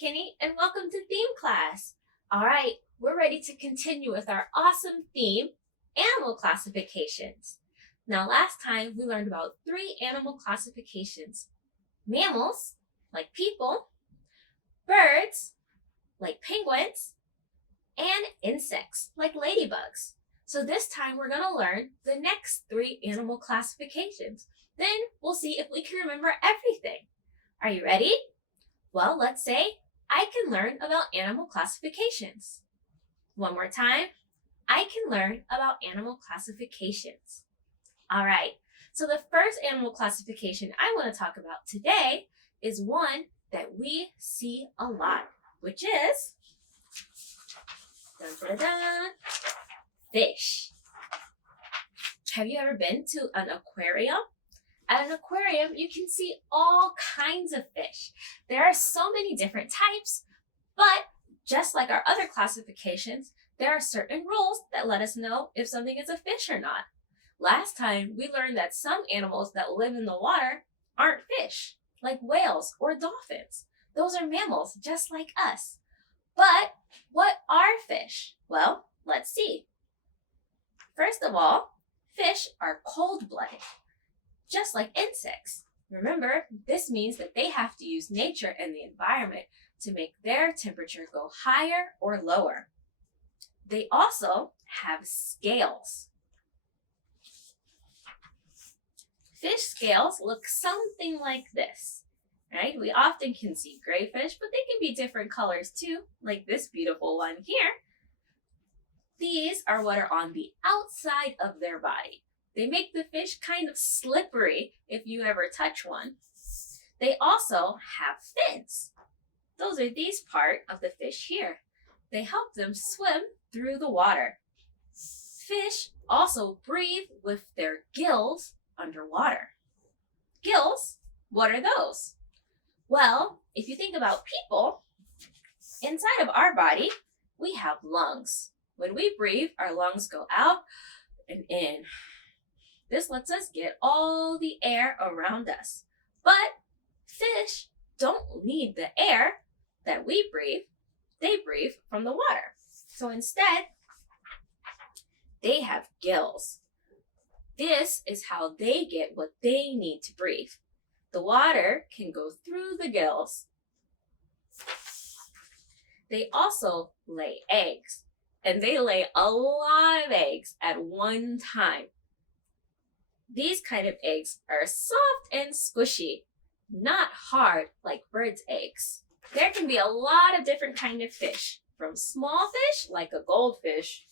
McKinney, and welcome to Theme Class. All right, we're ready to continue with our awesome theme, animal classifications. Now, last time we learned about 3 animal classifications: mammals, like people, birds, like penguins, and insects, like ladybugs. So this time we're going to learn the next 3 animal classifications. Then we'll see if we can remember everything. Are you ready? Well, let's say I can learn about animal classifications. One more time. I can learn about animal classifications. All right, so the first animal classification I want to talk about today is one that we see a lot, which is dun, dun, dun, fish. Have you ever been to an aquarium? At an aquarium, you can see all kinds of fish. There are so many different types, but just like our other classifications, there are certain rules that let us know if something is a fish or not. Last time, we learned that some animals that live in the water aren't fish, like whales or dolphins. Those are mammals, just like us. But what are fish? Well, let's see. First of all, fish are cold-blooded, just like insects. Remember, this means that they have to use nature and the environment to make their temperature go higher or lower. They also have scales. Fish scales look something like this, right? We often can see gray fish, but they can be different colors too, like this beautiful one here. These are what are on the outside of their body. They make the fish kind of slippery if you ever touch one. They also have fins. Those are these part of the fish here. They help them swim through the water. Fish also breathe with their gills underwater. Gills, what are those? Well, if you think about people, inside of our body, we have lungs. When we breathe, our lungs go out and in. This lets us get all the air around us. But fish don't need the air that we breathe. They breathe from the water. So instead, they have gills. This is how they get what they need to breathe. The water can go through the gills. They also lay eggs, and they lay a lot of eggs at one time. These kind of eggs are soft and squishy, not hard like birds' eggs. There can be a lot of different kinds of fish, from small fish like a goldfish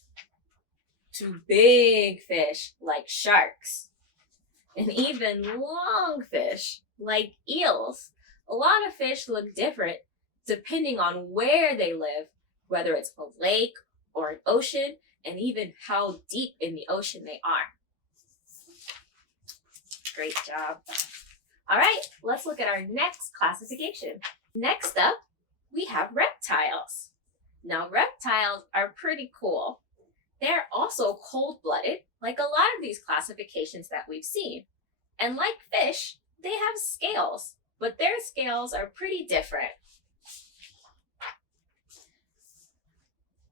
to big fish like sharks, and even long fish like eels. A lot of fish look different depending on where they live, whether it's a lake or an ocean, and even how deep in the ocean they are. Great job. All right, let's look at our next classification. Next up, we have reptiles. Now, reptiles are pretty cool. They're also cold-blooded, like a lot of these classifications that we've seen. And like fish, they have scales, but their scales are pretty different.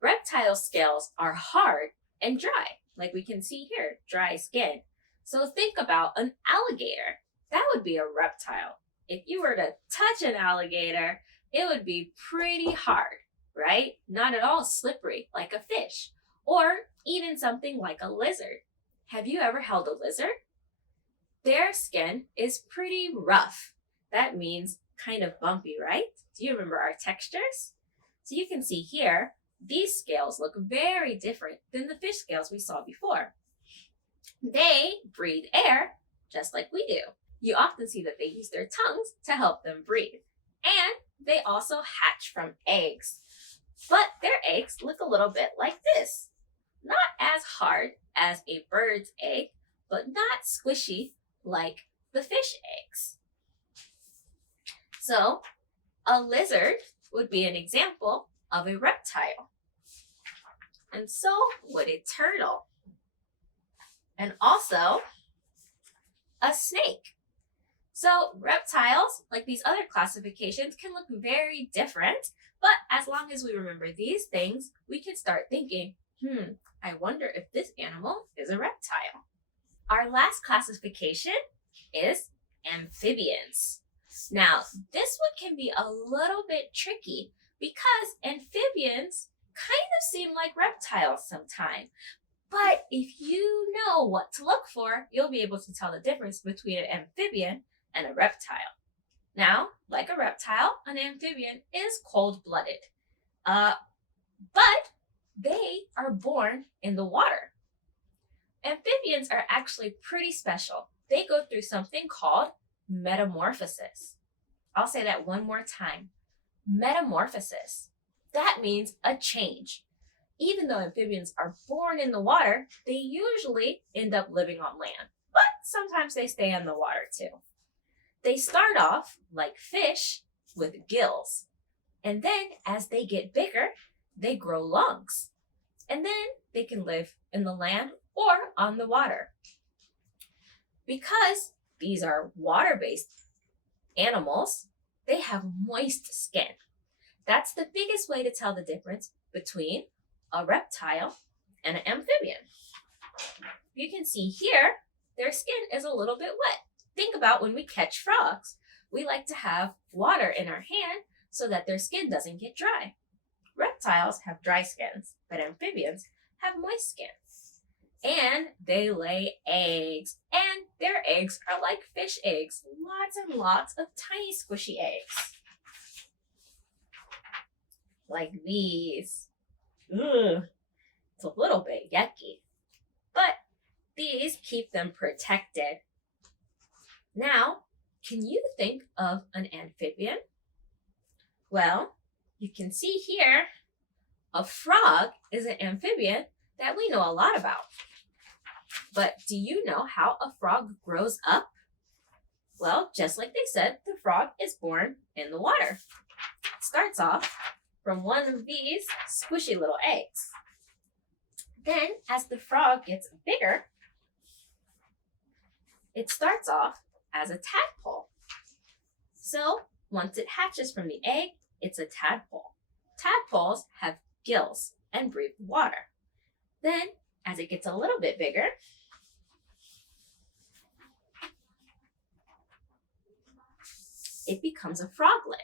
Reptile scales are hard and dry, like we can see here, dry skin. So think about an alligator. That would be a reptile. If you were to touch an alligator, it would be pretty hard, right? Not at all slippery like a fish. Or even something like a lizard. Have you ever held a lizard? Their skin is pretty rough. That means kind of bumpy, right? Do you remember our textures? So you can see here, these scales look very different than the fish scales we saw before. They breathe air just like we do. You often see that they use their tongues to help them breathe. And they also hatch from eggs. But their eggs look a little bit like this. Not as hard as a bird's egg, but not squishy like the fish eggs. So, a lizard would be an example of a reptile. And so would a turtle. And also, a snake. So reptiles, like these other classifications, can look very different, but as long as we remember these things, we can start thinking, I wonder if this animal is a reptile. Our last classification is amphibians. Now, this one can be a little bit tricky because amphibians kind of seem like reptiles sometimes. But if you know what to look for, you'll be able to tell the difference between an amphibian and a reptile. Now, like a reptile, an amphibian is cold-blooded. But they are born in the water. Amphibians are actually pretty special. They go through something called metamorphosis. I'll say that one more time. Metamorphosis. That means a change. Even though amphibians are born in the water, they usually end up living on land. But sometimes they stay in the water too. They start off like fish with gills. And then as they get bigger, they grow lungs. And then they can live in the land or on the water. Because these are water-based animals, they have moist skin. That's the biggest way to tell the difference between a reptile and an amphibian. You can see here, their skin is a little bit wet. Think about when we catch frogs. We like to have water in our hand so that their skin doesn't get dry. Reptiles have dry skins, but amphibians have moist skin. And they lay eggs, and their eggs are like fish eggs, lots and lots of tiny squishy eggs. Like these. Ugh, it's a little bit yucky, but these keep them protected. Now, can you think of an amphibian? Well, you can see here, a frog is an amphibian that we know a lot about. But do you know how a frog grows up? Well, just like they said, the frog is born in the water. It starts off from one of these squishy little eggs. Then, as the frog gets bigger, it starts off as a tadpole. So, once it hatches from the egg, it's a tadpole. Tadpoles have gills and breathe water. Then, as it gets a little bit bigger, it becomes a froglet.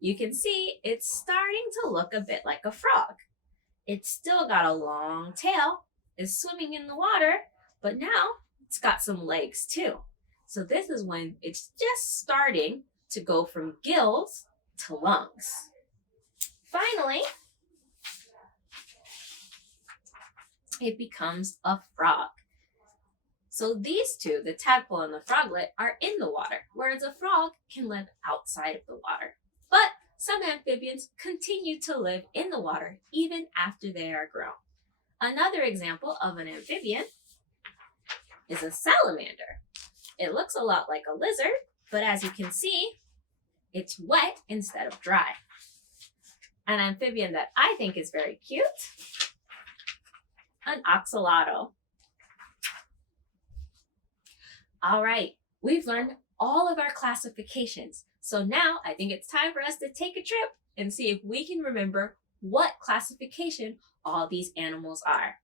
You can see it's starting to look a bit like a frog. It's still got a long tail, is swimming in the water, but now it's got some legs too. So this is when it's just starting to go from gills to lungs. Finally, it becomes a frog. So these two, the tadpole and the froglet, are in the water, whereas a frog can live outside of the water. But some amphibians continue to live in the water even after they are grown. Another example of an amphibian is a salamander. It looks a lot like a lizard, but as you can see, it's wet instead of dry. An amphibian that I think is very cute, an oxalotl. All right, we've learned all of our classifications. So now I think it's time for us to take a trip and see if we can remember what classification all these animals are.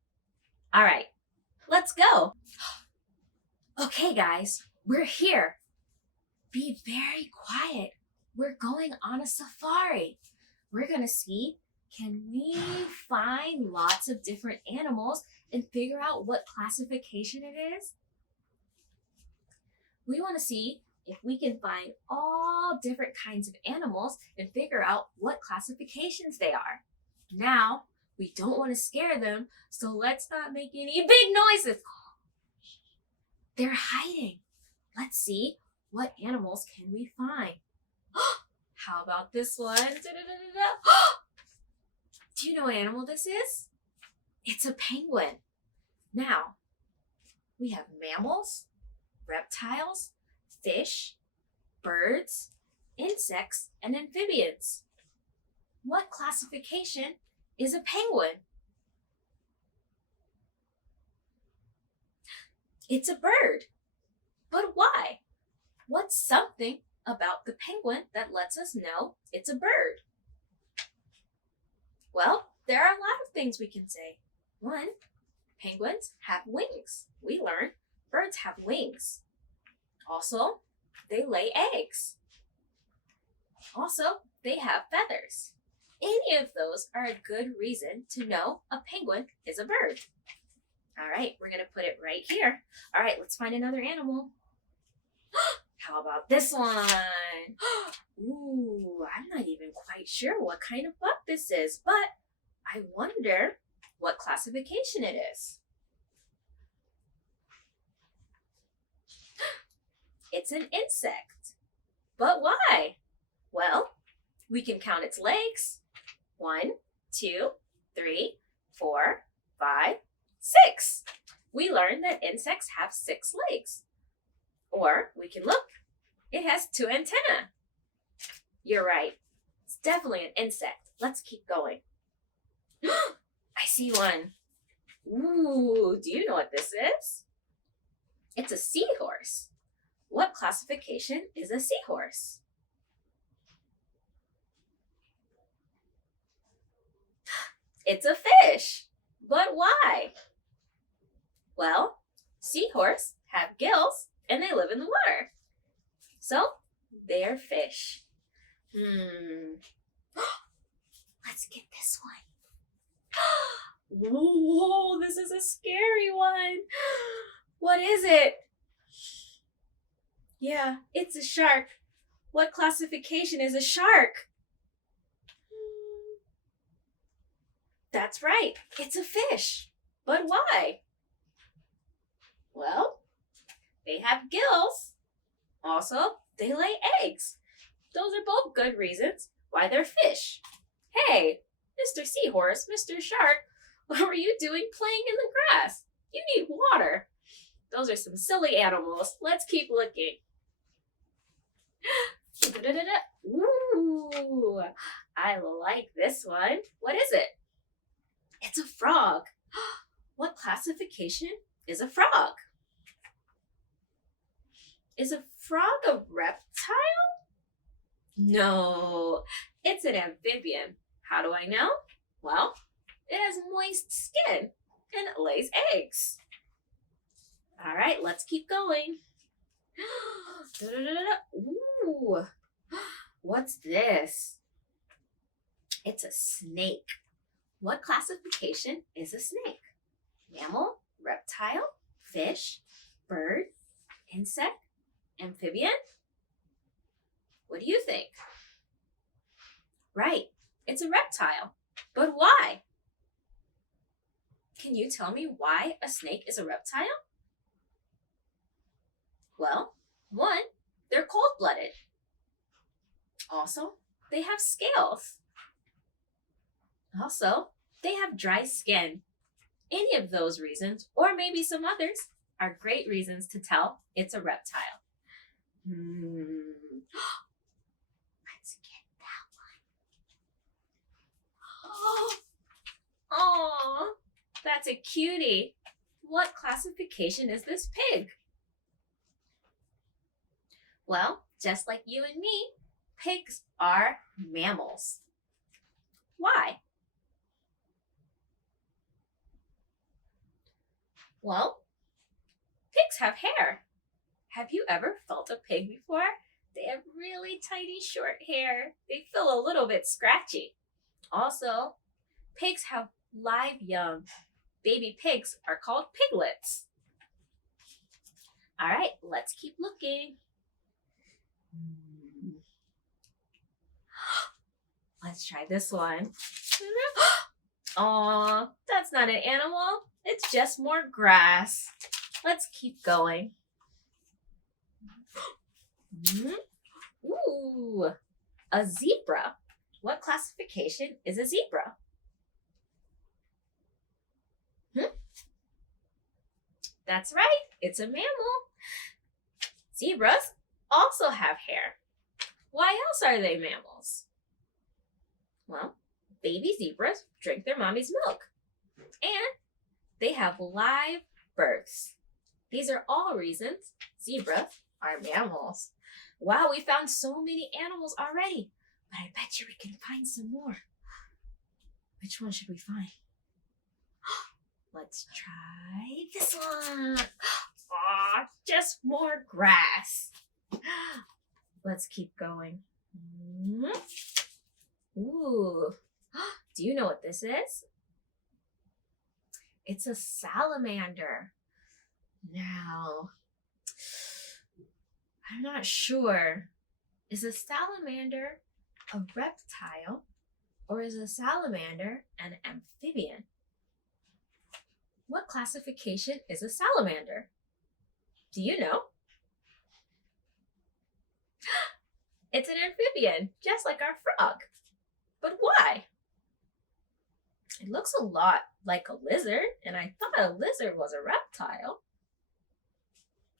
All right, let's go. Okay, guys, we're here. Be very quiet. We're going on a safari. We're gonna see, can we find lots of different animals and figure out what classification it is? We wanna see if we can find all different kinds of animals and figure out what classifications they are. Now, we don't wanna scare them, so let's not make any big noises. They're hiding. Let's see, what animals can we find? How about this one? Do you know what animal this is? It's a penguin. Now, we have mammals, reptiles, fish, birds, insects, and amphibians. What classification is a penguin? It's a bird. But why? What's something about the penguin that lets us know it's a bird? Well, there are a lot of things we can say. One, penguins have wings. We learned birds have wings. Also, they lay eggs. Also, they have feathers. Any of those are a good reason to know a penguin is a bird. All right, we're going to put it right here. All right, let's find another animal. How about this one? Ooh, I'm not even quite sure what kind of bug this is, but I wonder what classification it is. It's an insect. But why? Well, we can count its legs. 1, 2, 3, 4, 5, 6. We learned that insects have 6 legs. Or we can look. It has 2 antennae. You're right. It's definitely an insect. Let's keep going. I see one. Ooh, do you know what this is? It's a seahorse. What classification is a seahorse? It's a fish. But why? Well, seahorse have gills and they live in the water. So, they're fish. Let's get this one. Whoa, this is a scary one. What is it? Yeah, it's a shark. What classification is a shark? That's right, it's a fish. But why? Well, they have gills. Also, they lay eggs. Those are both good reasons why they're fish. Hey, Mr. Seahorse, Mr. Shark, what were you doing playing in the grass? You need water. Those are some silly animals. Let's keep looking. Ooh, I like this one. What is it? It's a frog. What classification is a frog? Is a frog a reptile? No, it's an amphibian. How do I know? Well, it has moist skin and it lays eggs. All right, let's keep going. Ooh, what's this? It's a snake. What classification is a snake? Mammal, reptile, fish, bird, insect, amphibian? What do you think? Right, it's a reptile. But why? Can you tell me why a snake is a reptile? Well, 1, they're cold-blooded. Also, they have scales. Also, they have dry skin. Any of those reasons, or maybe some others, are great reasons to tell it's a reptile. Let's get that one. Oh, that's a cutie. What classification is this pig? Well, just like you and me, pigs are mammals. Why? Well, pigs have hair. Have you ever felt a pig before? They have really tiny short hair. They feel a little bit scratchy. Also, pigs have live young. Baby pigs are called piglets. All right, let's keep looking. Let's try this one. Aw, that's not an animal. It's just more grass. Let's keep going. Ooh, a zebra. What classification is a zebra? That's right, it's a mammal. Zebras also have hair. Why else are they mammals? Well, baby zebras drink their mommy's milk. And they have live births. These are all reasons zebras Our mammals. Wow, we found so many animals already. But I bet you we can find some more. Which one should we find? Let's try this one. Aw, just more grass. Let's keep going. Ooh. Do you know what this is? It's a salamander. Now, I'm not sure. Is a salamander a reptile or is a salamander an amphibian? What classification is a salamander? Do you know? It's an amphibian, just like our frog. But why? It looks a lot like a lizard, and I thought a lizard was a reptile.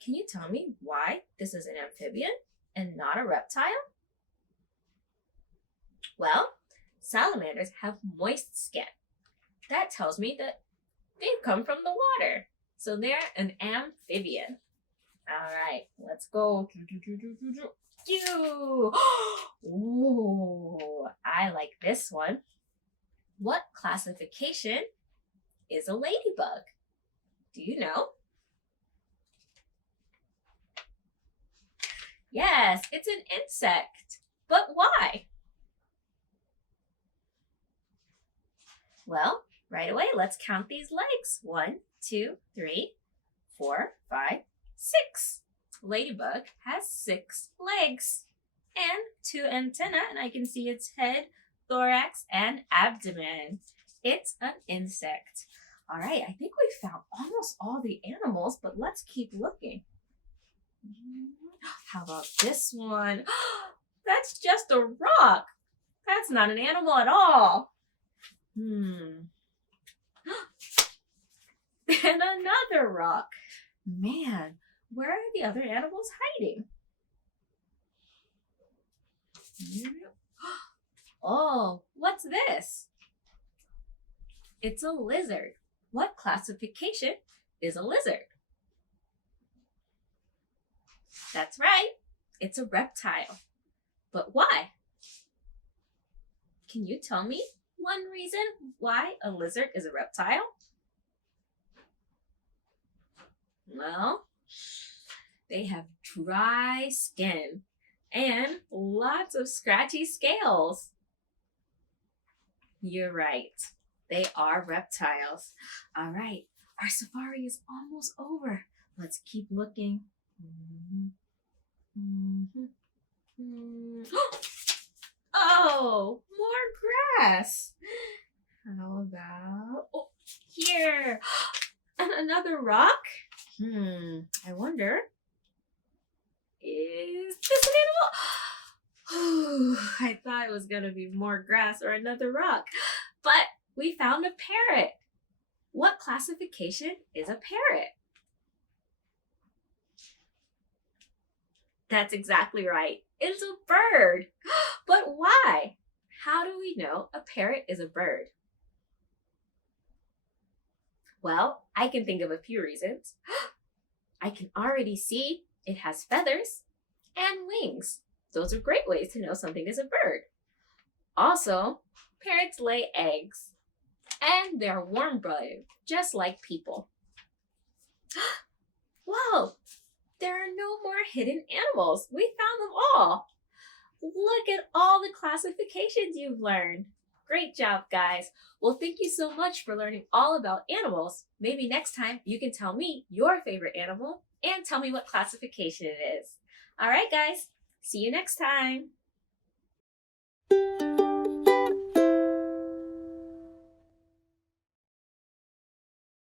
Can you tell me why this is an amphibian and not a reptile? Well, salamanders have moist skin. That tells me that they've come from the water. So they're an amphibian. All right, let's go. Ooh, I like this one. What classification is a ladybug? Do you know? Yes, it's an insect. But why? Well, right away, let's count these legs. 1, 2, 3, 4, 5, 6. Ladybug has 6 legs and 2 antennae, and I can see its head, thorax, and abdomen. It's an insect. All right, I think we found almost all the animals, but let's keep looking. How about this one? That's just a rock. That's not an animal at all. And another rock. Man, where are the other animals hiding? Oh, what's this? It's a lizard. What classification is a lizard? That's right. It's a reptile. But why? Can you tell me one reason why a lizard is a reptile? Well, they have dry skin and lots of scratchy scales. You're right. They are reptiles. All right, our safari is almost over. Let's keep looking. Oh, more grass. How about, oh, here. And another rock? I wonder, is this an animal? I thought it was going to be more grass or another rock, but we found a parrot. What classification is a parrot? That's exactly right. It's a bird. But why? How do we know a parrot is a bird? Well, I can think of a few reasons. I can already see it has feathers and wings. Those are great ways to know something is a bird. Also, parrots lay eggs and they're warm-blooded, just like people. Whoa, there are no more hidden animals. We found them all. Look at all the classifications you've learned. Great job, guys. Well, thank you so much for learning all about animals. Maybe next time you can tell me your favorite animal and tell me what classification it is. All right, guys. See you next time.